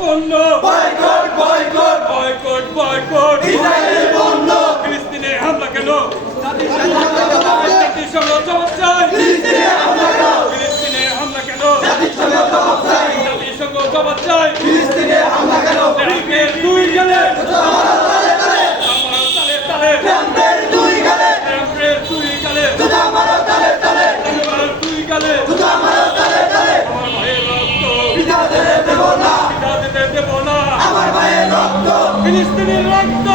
পণ্য boycott boycott boycott boycott ইসরায়েলের পণ্য ফিলিস্তিনে হামলা কেন জাতিসংঘ জবাব চাই ফিলিস্তিনে হামলা কেন ফিলিস্তিনে হামলা কেন জাতিসংঘ জবাব চাই জাতিসংঘ জবাব চাই ফিলিস্তিনে হামলা কেন ট্যাঙ্কের দুই গেলে তালে তালে আমার তালে তালে ট্যাম্পের দুই গালে ট্যাঙ্কের দুই গেলে জুতা মারো তালে তালে আমার দুই গেলে জুতা মারো তালে তালে আমার ভাইয়ের রক্ত পিতা দিতে দেব না পিতা দিতে দেব না আমার ভাইয়ের রক্ত ফিলিস্তিনের রক্ত